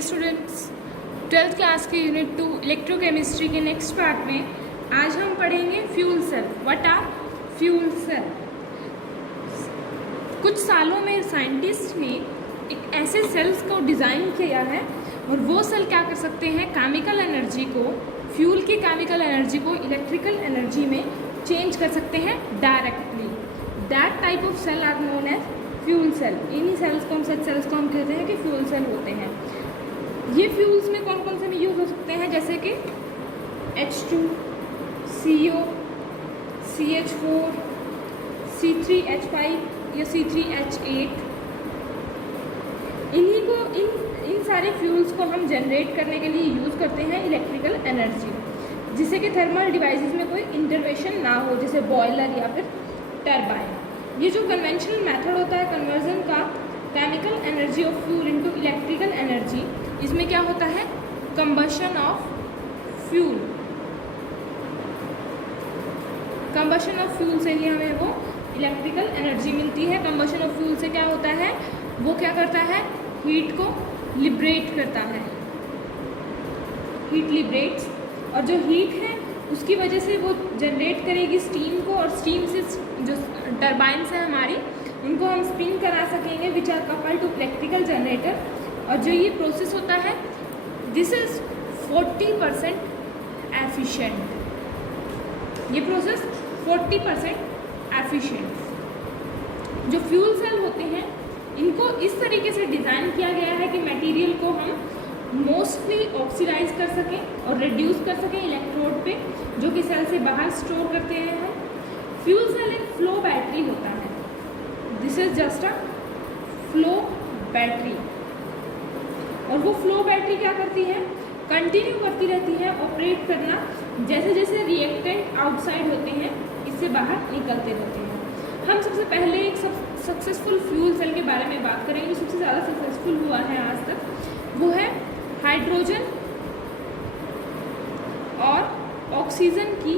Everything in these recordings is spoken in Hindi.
स्टूडेंट्स, 12th क्लास के यूनिट 2 इलेक्ट्रोकेमिस्ट्री के नेक्स्ट पार्ट में आज हम पढ़ेंगे fuel cell. What are fuel cell? कुछ सालों में साइंटिस्ट ने एक ऐसे सेल्स को डिज़ाइन किया है और वो सेल क्या कर सकते हैं, केमिकल एनर्जी को, फ्यूल की केमिकल एनर्जी को इलेक्ट्रिकल एनर्जी में चेंज कर सकते हैं directly. That type of cell are known as fuel cell. इन्हीं सेल्स को हम कहते हैं कि फ्यूल सेल होते हैं। ये फ्यूल्स में कौन कौन से में यूज़ हो सकते हैं, जैसे कि H2, CO, CH4, C3H5 या C3H8। इन्हीं को इन सारे फ्यूल्स को हम जनरेट करने के लिए यूज़ करते हैं इलेक्ट्रिकल एनर्जी, जिससे कि थर्मल डिवाइसेस में कोई इंटरवेंशन ना हो, जैसे बॉयलर या फिर टरबाइन। ये जो कन्वेंशनल मेथड होता है कन्वर्जन का, chemical energy of fuel into electrical energy, इसमें क्या होता है, combustion of fuel. Combustion of fuel से ही हमें वो इलेक्ट्रिकल एनर्जी मिलती है। कंबशन ऑफ फ्यूल से क्या होता है, वो क्या करता है, हीट को लिबरेट करता है, हीट लिबरेट्स, और जो हीट है उसकी वजह से वो जनरेट करेगी स्टीम को, और स्टीम से जो टरबाइन है हमारी, उनको हम स्पिन करा सकेंगे, which are coupled to electrical generator. और जो ये प्रोसेस होता है, दिस इज 40% एफिशिएंट। ये प्रोसेस 40% एफिशिएंट। जो फ्यूल सेल होते हैं इनको इस तरीके से डिज़ाइन किया गया है कि मटेरियल को हम मोस्टली ऑक्सीडाइज कर सकें और रिड्यूस कर सकें इलेक्ट्रोड पे, जो कि सेल से बाहर स्टोर करते हैं हम। फ्यूल सेल एक फ्लो बैटरी होता है। This is just a flow battery. और वो फ्लो बैटरी क्या करती है, कंटिन्यू करती रहती है ऑपरेट करना, जैसे जैसे रिएक्टेंट आउटसाइड होते हैं इससे बाहर निकलते रहते हैं। हम सबसे पहले एक सक्सेसफुल फ्यूल सेल के बारे में बात करेंगे, जो सबसे ज़्यादा सक्सेसफुल हुआ है आज तक, वो है हाइड्रोजन और ऑक्सीजन की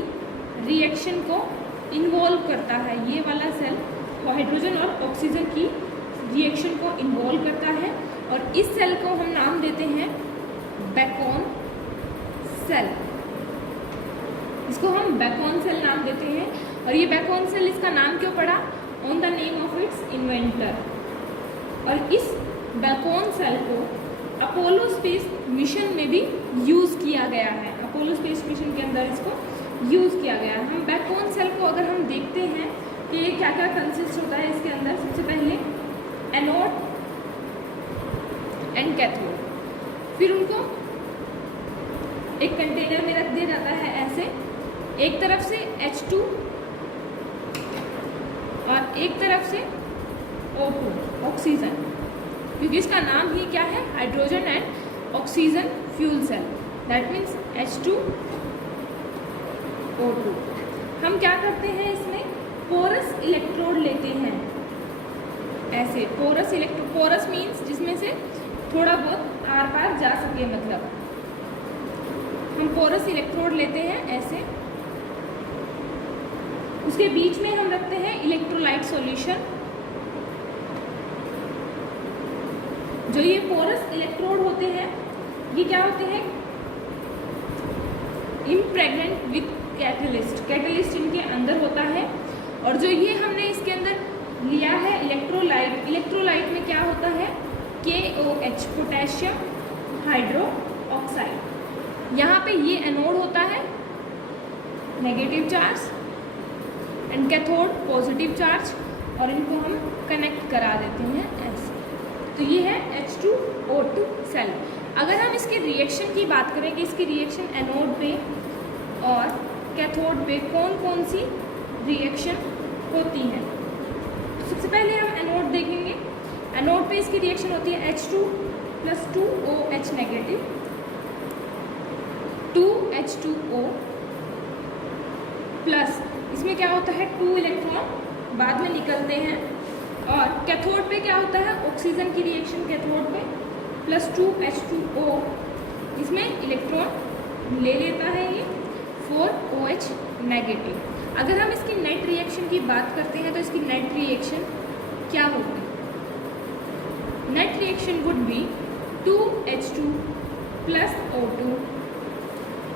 रिएक्शन को इन्वॉल्व करता है। ये वाला सेल हाइड्रोजन और ऑक्सीजन की रिएक्शन को इन्वॉल्व करता है, और इस सेल को हम नाम देते हैं बैकोन सेल। इसको हम बैकोन सेल नाम देते हैं। और ये बैकोन सेल, इसका नाम क्यों पड़ा, on the name of its inventor. और इस बैकोन सेल को अपोलो स्पेस मिशन में भी यूज़ किया गया है। अपोलो स्पेस मिशन के अंदर इसको यूज़ किया गया है। हम बैकोन सेल को अगर हम देखते हैं कि ये क्या क्या कंसिस्ट होता है इसके अंदर, सबसे पहले एनोड एंड कैथोड, फिर उनको एक कंटेनर में रख दिया जाता है ऐसे, एक तरफ से H2 और एक तरफ से O2 ऑक्सीजन, क्योंकि इसका नाम ही क्या है, hydrogen and oxygen fuel cell. That means H2 O2। हम क्या करते हैं, इसमें पोरस इलेक्ट्रोड लेते हैं ऐसे। पोरस मीन्स जिसमें से थोड़ा बहुत आर पार जा सके, मतलब हम पोरस इलेक्ट्रोड लेते हैं ऐसे। उसके बीच में हम रखते हैं इलेक्ट्रोलाइट सॉल्यूशन। जो ये पोरस इलेक्ट्रोड होते हैं, ये क्या होते हैं, इम्प्रेग्नेंट विथ कैटलिस्ट। कैटलिस्ट इनके अंदर होता है। और जो ये हमने इसके अंदर लिया है इलेक्ट्रोलाइट, इलेक्ट्रोलाइट में क्या होता है, KOH, पोटेशियम हाइड्रो ऑक्साइड। यहाँ पे ये एनोड होता है, negative charge, and cathode positive charge, और इनको हम कनेक्ट करा देते हैं ऐसे। तो ये है H2O2 सेल। अगर हम इसके रिएक्शन की बात करें कि इसकी रिएक्शन एनोड पे और कैथोड पे कौन कौन सी रिएक्शन होती है, तो सबसे पहले हम एनोड देखेंगे। एनोड पे इसकी रिएक्शन होती है H2 + 2OH negative, 2H2O plus, इसमें क्या होता है, 2 इलेक्ट्रॉन बाद में निकलते हैं। और कैथोड पे क्या होता है, ऑक्सीजन की रिएक्शन कैथोड पे + 2H2O, इसमें इलेक्ट्रॉन ले लेता है ये 4OH नेगेटिव। अगर हम इसकी नेट रिएक्शन की बात करते हैं तो इसकी नेट रिएक्शन क्या होगी, net reaction would be 2H2 plus O2,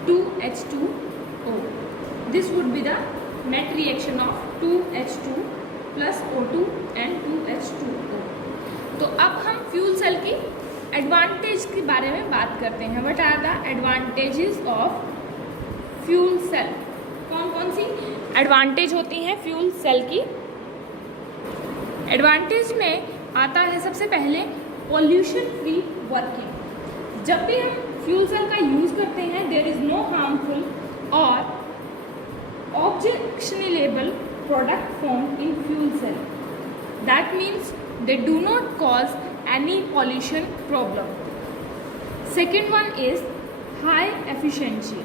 2H2O. This would be the net reaction of 2H2 plus O2 and 2H2O. तो अब हम फ्यूल सेल की एडवांटेज के बारे में बात करते हैं. What are the advantages of fuel cell? कौन कौन सी एडवांटेज होती हैं फ्यूल सेल की? एडवांटेज में आता है सबसे पहले पॉल्यूशन फ्री वर्किंग. जब भी हम फ्यूल सेल का यूज़ करते हैं देयर इज़ नो हार्मफुल और objectionable product formed in fuel cell. That means they do not cause any pollution problem. Second one is high efficiency.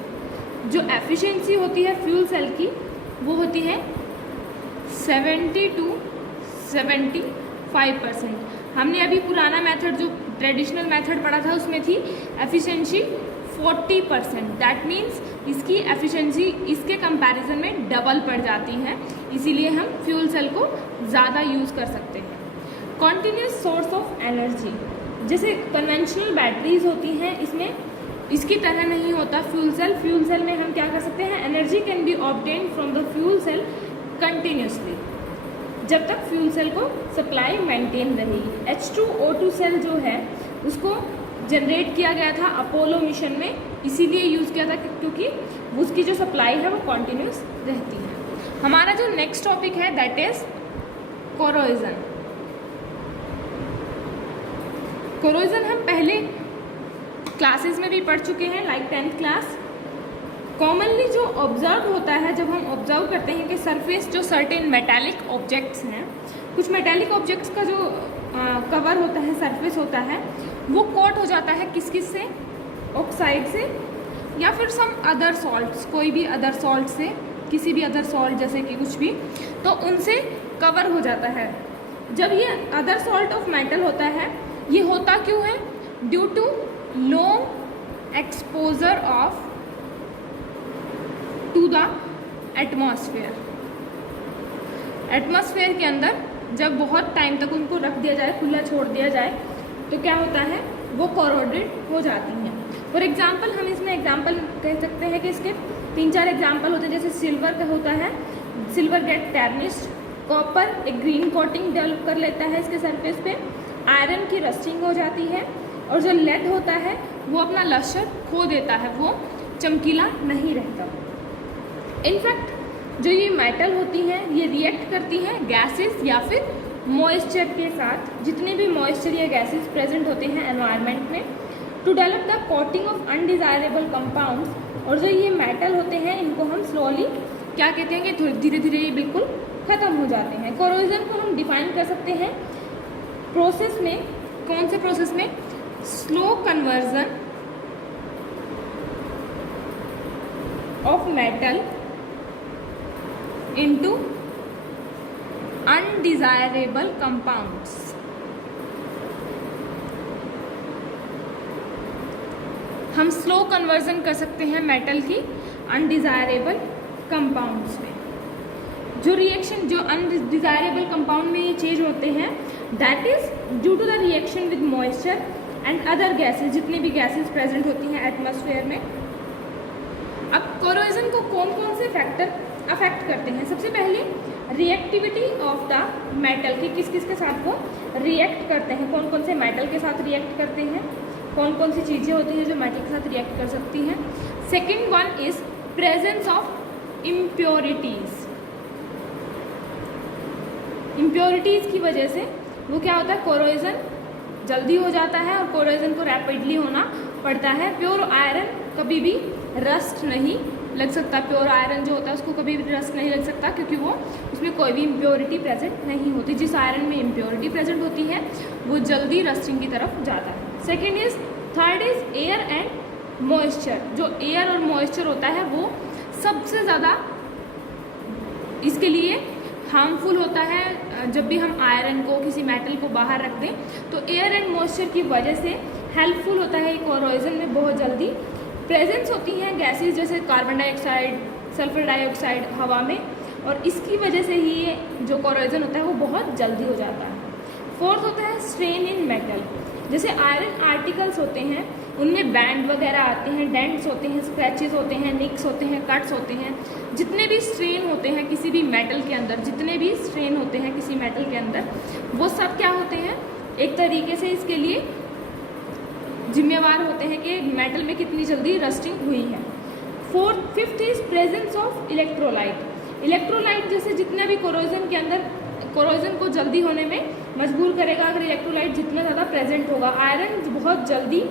जो efficiency होती है फ्यूल सेल की वो होती है 70 to 75%. हमने अभी पुराना मेथड जो ट्रेडिशनल मेथड पढ़ा था उसमें थी एफिशिएंसी 40%. दैट मीन्स इसकी एफिशिएंसी इसके कंपैरिजन में डबल पड़ जाती है, इसीलिए हम फ्यूल सेल को ज़्यादा यूज़ कर सकते हैं. Continuous source of energy. जैसे कन्वेंशनल बैटरीज होती हैं इसमें इसकी तरह नहीं होता फ्यूल सेल. फ्यूल सेल में हम क्या कर सकते हैं, energy can be obtained from the fuel cell continuously जब तक फ्यूल सेल को सप्लाई मेंटेन रहेगी. H2O2 सेल जो है उसको जनरेट किया गया था अपोलो मिशन में, इसीलिए यूज़ किया था क्योंकि उसकी जो सप्लाई है वो कॉन्टिन्यूस रहती है. हमारा जो नेक्स्ट टॉपिक है दैट इज कोरोजन. कोरोजन हम पहले क्लासेस में भी पढ़ चुके हैं, लाइक 10th क्लास. कॉमनली जो ऑब्जर्व होता है जब हम ऑब्जर्व करते हैं कि सरफेस जो सर्टेन मेटालिक ऑब्जेक्ट्स हैं, कुछ मेटालिक ऑब्जेक्ट्स का जो कवर होता है, सरफेस होता है, वो कोट हो जाता है किस किस से, ऑक्साइड से या फिर सम अदर सॉल्ट्स, कोई भी अदर सॉल्ट से, किसी भी अदर सॉल्ट जैसे कि कुछ भी, तो उनसे कवर हो जाता है. जब ये अदर सॉल्ट ऑफ मेटल होता है, ये होता क्यों है? Due to long exposure of to the atmosphere. Atmosphere के अंदर जब बहुत टाइम तक उनको रख दिया जाए, खुला छोड़ दिया जाए, तो क्या होता है, वो कोरोडेड हो जाती हैं. फॉर एग्जांपल हम इसमें एग्जांपल कह सकते हैं कि इसके 3-4 एग्जांपल होते हैं. जैसे सिल्वर का होता है, सिल्वर गेट टैर्निश्ड. कॉपर एक ग्रीन कोटिंग डेवलप कर लेता है इसके सरफेस पे. आयरन की रस्टिंग हो जाती है. और जो लेड होता है वो अपना लस्टर खो देता है, वो चमकीला नहीं रहता. इनफैक्ट जो ये मेटल होती हैं ये रिएक्ट करती हैं गैसेस या फिर मॉइस्चर के साथ. जितने भी मॉइस्चर या गैसेस प्रेजेंट होते हैं एनवायरनमेंट में, to develop the coating of undesirable compounds. और जो ये मेटल होते हैं इनको हम स्लोली क्या कहते हैं कि धीरे धीरे ये बिल्कुल ख़त्म हो जाते हैं. कोरोजन को हम डिफाइन कर सकते हैं प्रोसेस में. कौन से प्रोसेस में? Slow conversion of metal into undesirable compounds. हम स्लो कन्वर्जन कर सकते हैं मेटल की अनडिजायरेबल कंपाउंड्स में. जो रिएक्शन जो अनडिजायरेबल कंपाउंड में ये चेंज होते हैं that is due to the reaction with moisture and other gases. जितनी भी गैसेस प्रेजेंट होती हैं एटमॉस्फेयर में. अब कोरोजन को कौन कौन से फैक्टर अफेक्ट करते हैं? सबसे पहले रिएक्टिविटी ऑफ द मेटल की, किस किस के साथ वो रिएक्ट करते हैं, कौन कौन से मेटल के साथ रिएक्ट करते हैं, कौन कौन सी चीज़ें होती हैं जो मेटल के साथ रिएक्ट कर सकती हैं. Second one is presence of impurities. Impurities की वजह से वो क्या होता है, कोरोजन जल्दी हो जाता है और कोरोजन को रैपिडली होना पड़ता है. प्योर आयरन कभी भी रस्ट नहीं लग सकता. प्योर आयरन जो होता है उसको कभी भी रस्ट नहीं लग सकता क्योंकि वो उसमें कोई भी इम्प्योरिटी प्रेजेंट नहीं होती. जिस आयरन में इम्प्योरिटी प्रेजेंट होती है वो जल्दी रस्टिंग की तरफ जाता है. Second is, third is air and moisture. जो एयर और मॉइस्चर होता है वो सबसे ज़्यादा इसके लिए हार्मफुल होता है. जब भी हम आयरन को, किसी मेटल को बाहर रख दें तो एयर एंड मॉइस्चर की वजह से हेल्पफुल होता है. कोरोजन में बहुत जल्दी प्रेजेंस होती हैं गैसेस जैसे कार्बन डाइऑक्साइड, सल्फर डाइऑक्साइड हवा में, और इसकी वजह से ही ये जो कोरोजन होता है वो बहुत जल्दी हो जाता है. फोर्थ होता है स्ट्रेन इन मेटल. जैसे आयरन आर्टिकल्स होते हैं उनमें बैंड वगैरह आते हैं, डेंट्स होते हैं, स्क्रैचेस होते हैं, निक्स होते हैं, कट्स होते हैं। जितने भी स्ट्रेन होते हैं किसी भी मेटल के अंदर, जितने भी स्ट्रेन होते हैं किसी मेटल के अंदर, वो सब क्या होते हैं, एक तरीके से इसके लिए जिम्मेवार होते हैं कि मेटल में कितनी जल्दी रस्टिंग हुई है। Fifth is presence of electrolyte. Electrolyte जैसे जितने भी कोरोजन के अंदर, कोरोजन को जल्दी होने में मजबूर करेगा अगर इलेक्ट्रोलाइट जितना ज़्यादा प्रेजेंट होगा। आयरन बहुत जल्दी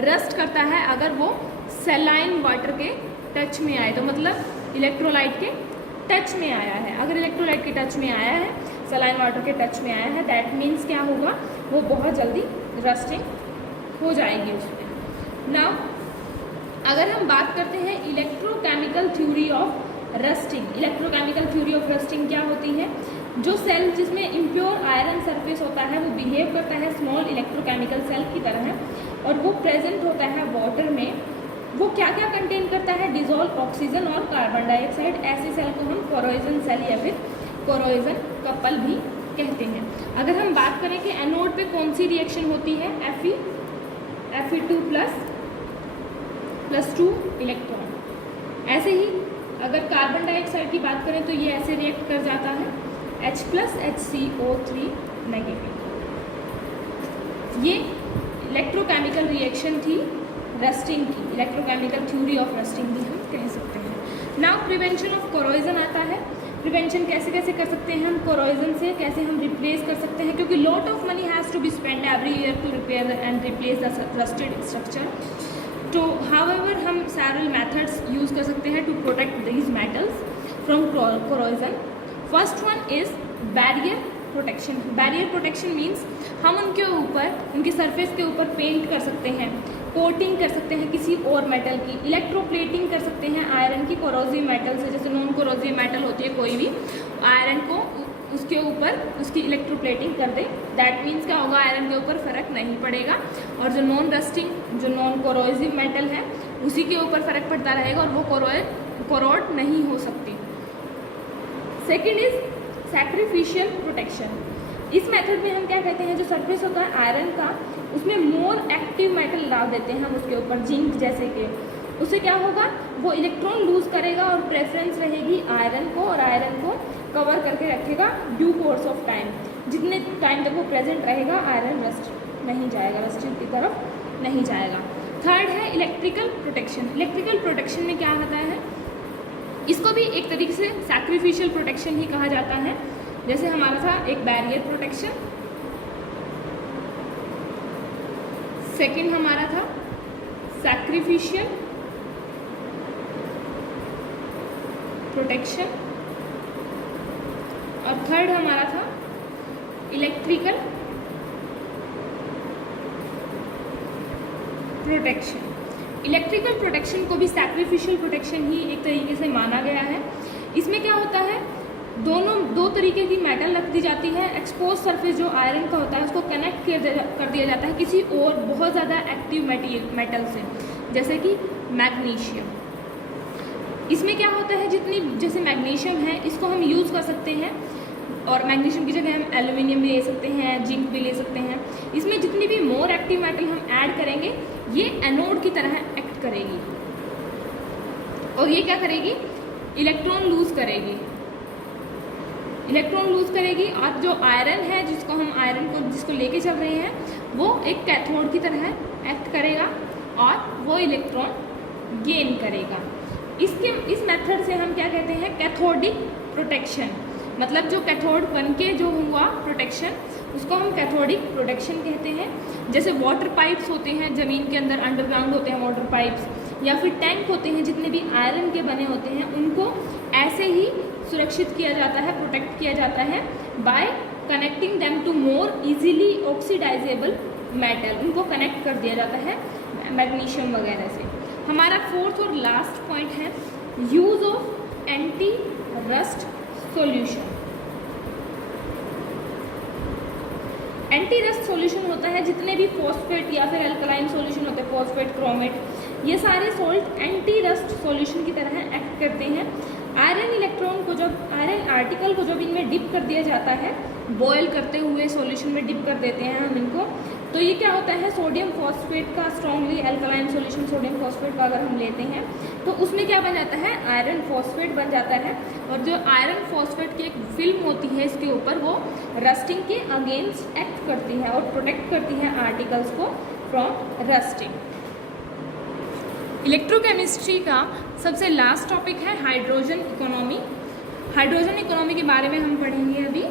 रस्ट करता है अगर वो सैलाइन वाटर के टच में आए, तो मतलब इलेक्ट्रोलाइट के टच में आया है। अगर इलेक्ट्रोलाइट के टच में आया है, सैलाइन वाटर के टच में आया है, दैट मीन्स क्या होगा, वो बहुत जल्दी रस्टिंग हो जाएगी उसमें। नाउ अगर हम बात करते हैं electrochemical theory of rusting. Electrochemical theory of rusting क्या होती है, जो सेल जिसमें इम्प्योर आयरन सरफेस होता है वो बिहेव करता है स्मॉल इलेक्ट्रोकेमिकल सेल की तरह और वो प्रेजेंट होता है वाटर में। वो क्या क्या कंटेन करता है, डिजोल्व ऑक्सीजन और कार्बन डाइऑक्साइड। ऐसे सेल को हम कोरोजन सेल या फिर कोरोजन कपल भी कहते हैं। अगर हम बात करें कि एनोड पे कौन सी रिएक्शन होती है, Fe2 + 2 इलेक्ट्रॉन। ऐसे ही अगर कार्बन डाइऑक्साइड की बात करें तो ये ऐसे रिएक्ट कर जाता है H + HCO3 नेगेटिव। ये इलेक्ट्रोकेमिकल रिएक्शन थी रस्टिंग की, इलेक्ट्रोकेमिकल थ्योरी ऑफ रस्टिंग भी हम कह सकते हैं। नाउ प्रिवेंशन ऑफ कोरोजन आता है। प्रिवेंशन कैसे कैसे कर सकते हैं हम, कोरोजन से कैसे हम रिप्लेस कर सकते हैं, क्योंकि lot of money has to be spend every year to repair and replace the rusted structure. तो हाउएवर हम सेवरल मेथड्स यूज़ कर सकते हैं to protect these metals from corrosion. First one is barrier protection. Barrier protection means हम उनके ऊपर, उनके सरफेस के ऊपर पेंट कर सकते हैं, कोटिंग कर सकते हैं किसी और मेटल की, इलेक्ट्रोप्लेटिंग कर सकते हैं आयरन की कोरोसिव मेटल से। जैसे नॉन कोरोसिव मेटल होती है कोई भी, आयरन को उसके ऊपर उसकी इलेक्ट्रोप्लेटिंग कर दे, दैट मीन्स क्या होगा, आयरन के ऊपर फर्क नहीं पड़ेगा और जो नॉन रस्टिंग, जो नॉन कोरोसिव मेटल है उसी के ऊपर फर्क पड़ता रहेगा और वो कोरोड नहीं हो सकती। Second is sacrificial protection. इस मेथड में हम क्या कहते हैं, जो सरफेस होता है आयरन का उसमें मोर एक्टिव मेटल डाल देते हैं हम उसके ऊपर, जिंक जैसे कि, उससे क्या होगा, वो इलेक्ट्रॉन लूज करेगा और प्रेफरेंस रहेगी आयरन को और आयरन को कवर करके रखेगा ड्यू कोर्स ऑफ टाइम। जितने टाइम तक वो प्रेजेंट रहेगा आयरन रस्ट नहीं जाएगा, रस्टिंग की तरफ नहीं जाएगा। थर्ड है इलेक्ट्रिकल प्रोटेक्शन। इलेक्ट्रिकल प्रोटेक्शन में क्या होता है, इसको भी एक तरीके से सैक्रिफिशियल प्रोटेक्शन ही कहा जाता है। जैसे हमारा था एक बैरियर प्रोटेक्शन, सेकंड हमारा था सैक्रिफिशियल प्रोटेक्शन और थर्ड हमारा था इलेक्ट्रिकल प्रोटेक्शन। इलेक्ट्रिकल प्रोटेक्शन को भी सैक्रिफिशियल प्रोटेक्शन ही एक तरीके से माना गया है। इसमें क्या होता है, दो तरीके की मेटल रख दी जाती है। एक्सपोज सरफेस जो आयरन का होता है उसको कनेक्ट कर दिया जाता है किसी और बहुत ज़्यादा एक्टिव मेटल से, जैसे कि मैग्नीशियम। इसमें क्या होता है, जितनी जैसे मैग्नीशियम है इसको हम यूज़ कर सकते हैं और मैग्नीशियम की जगह हम एल्यूमिनियम भी ले सकते हैं, जिंक भी ले सकते हैं। इसमें जितनी भी मोर एक्टिव मेटल हम ऐड करेंगे ये एनोड की तरह एक्ट करेगी और ये क्या करेगी, इलेक्ट्रॉन लूज करेगी। इलेक्ट्रॉन लूज करेगी और जो आयरन है जिसको लेके चल रहे हैं वो एक कैथोड की तरह एक्ट करेगा और वो इलेक्ट्रॉन गेन करेगा। इस मेथड से हम क्या कहते हैं, कैथोडिक प्रोटेक्शन। मतलब जो कैथोड बन के जो हुआ प्रोटेक्शन उसको हम कैथोडिक प्रोटेक्शन कहते हैं। जैसे वाटर पाइप्स होते हैं ज़मीन के अंदर, अंडरग्राउंड होते हैं वाटर पाइप्स, या फिर टैंक होते हैं जितने भी आयरन के बने होते हैं, उनको ऐसे ही सुरक्षित किया जाता है, प्रोटेक्ट किया जाता है by connecting them to more easily oxidizable metal. उनको कनेक्ट कर दिया जाता है मैग्नीशियम वगैरह से। हमारा फोर्थ और लास्ट पॉइंट है use of anti rust solution. Anti rust solution होता है जितने भी फॉस्फेट या फिर अल्कलाइन सॉल्यूशन होते हैं, फॉस्फेट, क्रोमेट, ये सारे सॉल्ट एंटी रस्ट सॉल्यूशन की तरह एक्ट करते हैं। आयरन इलेक्ट्रॉन को आयरन आर्टिकल को जब इनमें डिप कर दिया जाता है, बॉयल करते हुए सॉल्यूशन में डिप कर देते हैं हम इनको, तो ये क्या होता है, सोडियम फॉस्फेट का strongly alkaline solution sodium phosphate का अगर हम लेते हैं तो उसमें क्या बन जाता है, आयरन फॉस्फेट बन जाता है। और जो आयरन फॉस्फेट की एक फिल्म होती है इसके ऊपर, वो रस्टिंग के अगेंस्ट एक्ट करती है और प्रोटेक्ट करती है आर्टिकल्स को फ्रॉम रस्टिंग। इलेक्ट्रोकेमिस्ट्री का सबसे लास्ट टॉपिक है हाइड्रोजन इकोनॉमी। हाइड्रोजन इकोनॉमी के बारे में हम पढ़ेंगे अभी।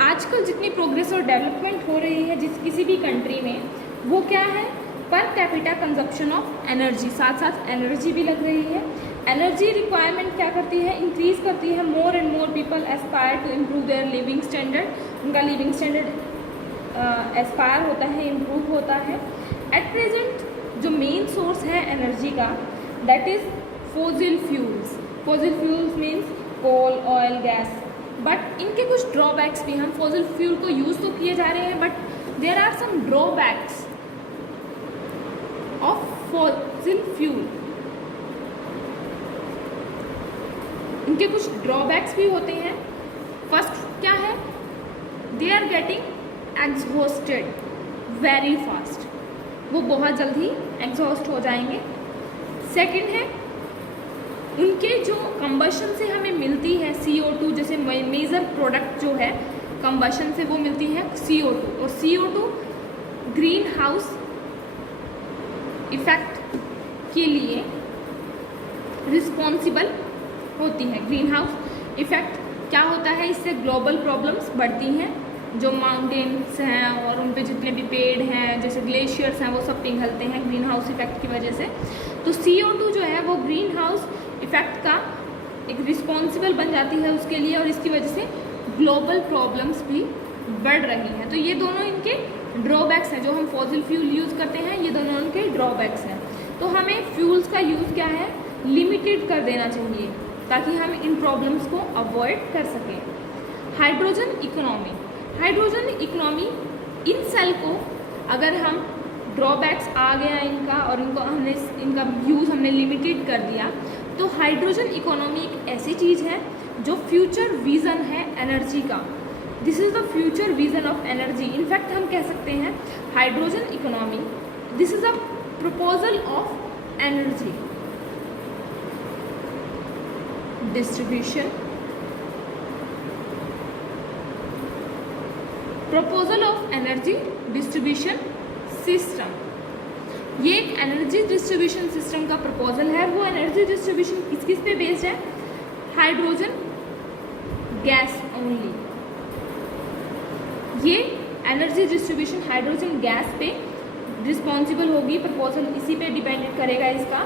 आजकल जितनी प्रोग्रेस और डेवलपमेंट हो रही है किसी भी कंट्री में, वो क्या है, per capita consumption of energy, साथ साथ एनर्जी भी लग रही है। एनर्जी रिक्वायरमेंट क्या करती है, इंक्रीज करती है। More and more people aspire to improve their living standard, उनका लिविंग स्टैंडर्ड एस्पायर होता है, इम्प्रूव होता है। एट प्रेजेंट जो मेन सोर्स है एनर्जी का, that is fossil fuels. Fossil fuels means coal, oil, gas. But इनके कुछ ड्रॉबैक्स भी, हम फॉसिल फ्यूल को यूज़ तो किए जा रहे हैं, but there are some drawbacks of fossil fuel. इनके कुछ ड्रॉबैक्स भी होते हैं। फर्स्ट क्या है, they are getting exhausted very fast, वो बहुत जल्दी एग्जॉस्ट हो जाएंगे। सेकंड है, उनके जो कंबशन से हमें मिलती है CO2, जैसे मेजर प्रोडक्ट जो है कंबशन से वो मिलती है CO2, और CO2 ग्रीन हाउस इफेक्ट के लिए रिस्पॉन्सिबल होती है। ग्रीन हाउस इफेक्ट क्या होता है, इससे ग्लोबल प्रॉब्लम्स बढ़ती हैं। जो माउंटेन्स हैं और उन पे जितने भी पेड़ हैं, जैसे ग्लेशियर्स हैं, वो सब पिघलते हैं ग्रीन हाउस इफेक्ट की वजह से। तो CO2 जो है वो ग्रीन हाउस इफेक्ट का एक रिस्पॉन्सिबल बन जाती है उसके लिए, और इसकी वजह से ग्लोबल प्रॉब्लम्स भी बढ़ रही हैं। तो ये दोनों इनके ड्रॉबैक्स हैं। जो हम फॉसिल फ्यूल यूज़ करते हैं, ये दोनों उनके ड्रॉबैक्स हैं। तो हमें फ्यूल्स का यूज़ क्या है, लिमिटेड कर देना चाहिए, ताकि हम इन प्रॉब्लम्स को अवॉइड कर सकें। हाइड्रोजन इकोनॉमी, हाइड्रोजन इकोनॉमी, इन सेल को अगर हम ड्रॉबैक्स आ गया इनका, और इनका यूज़ हमने लिमिटेड कर दिया, तो हाइड्रोजन इकोनॉमी एक ऐसी चीज़ है जो फ्यूचर विज़न है एनर्जी का। This is the future vision of energy. In fact हम कह सकते हैं hydrogen economy, this is a proposal of energy distribution, proposal of energy distribution system. ये एक एनर्जी डिस्ट्रीब्यूशन सिस्टम का प्रपोजल है। वो एनर्जी डिस्ट्रीब्यूशन किस किस पे बेस्ड है, हाइड्रोजन गैस ओनली। ये एनर्जी डिस्ट्रीब्यूशन हाइड्रोजन गैस पे रिस्पॉन्सिबल होगी, प्रपोजल इसी पे डिपेंडेंट करेगा इसका।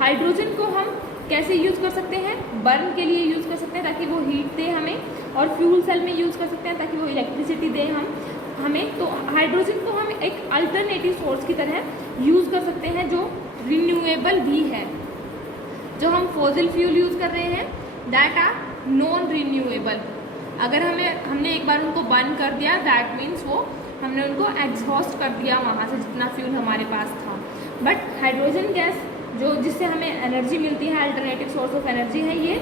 हाइड्रोजन को हम कैसे यूज़ कर सकते हैं, बर्न के लिए यूज़ कर सकते हैं ताकि वो हीट दे हमें, और फ्यूल सेल में यूज़ कर सकते हैं ताकि वो इलेक्ट्रिसिटी दे हमें। तो हाइड्रोजन को हम एक अल्टरनेटिव सोर्स की तरह यूज़ कर सकते हैं जो रिन्यूएबल भी है। जो हम फॉसिल फ्यूल यूज़ कर रहे हैं, दैट आर नॉन रिन्यूएबल। अगर हमने एक बार उनको बर्न कर दिया, दैट मीन्स वो हमने उनको एग्जॉस्ट कर दिया वहाँ से जितना फ्यूल हमारे पास था। बट हाइड्रोजन गैस जो जिससे हमें एनर्जी मिलती है, अल्टरनेटिव सोर्स ऑफ एनर्जी है, ये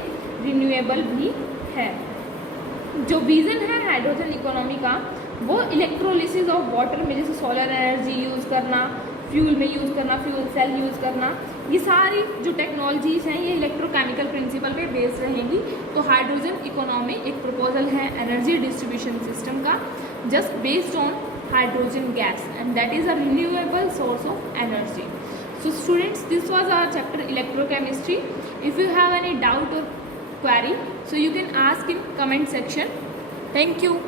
रिन्यूएबल भी है। जो विज़न है हाइड्रोजन इकोनॉमी का, वो इलेक्ट्रोलिसिस ऑफ वाटर में, जैसे सोलर एनर्जी यूज़ करना, फ्यूल में यूज़ करना, फ्यूल सेल यूज़ करना, ये सारी जो टेक्नोलॉजीज़ हैं ये इलेक्ट्रोकेमिकल प्रिंसिपल पे बेस्ड रहेंगी। तो हाइड्रोजन इकोनॉमी एक प्रपोजल है एनर्जी डिस्ट्रीब्यूशन सिस्टम का, just based on hydrogen gas, and that is a renewable source of energy. So students, this was our chapter electrochemistry. If you have any doubt or query, so you can ask in comment section. Thank you.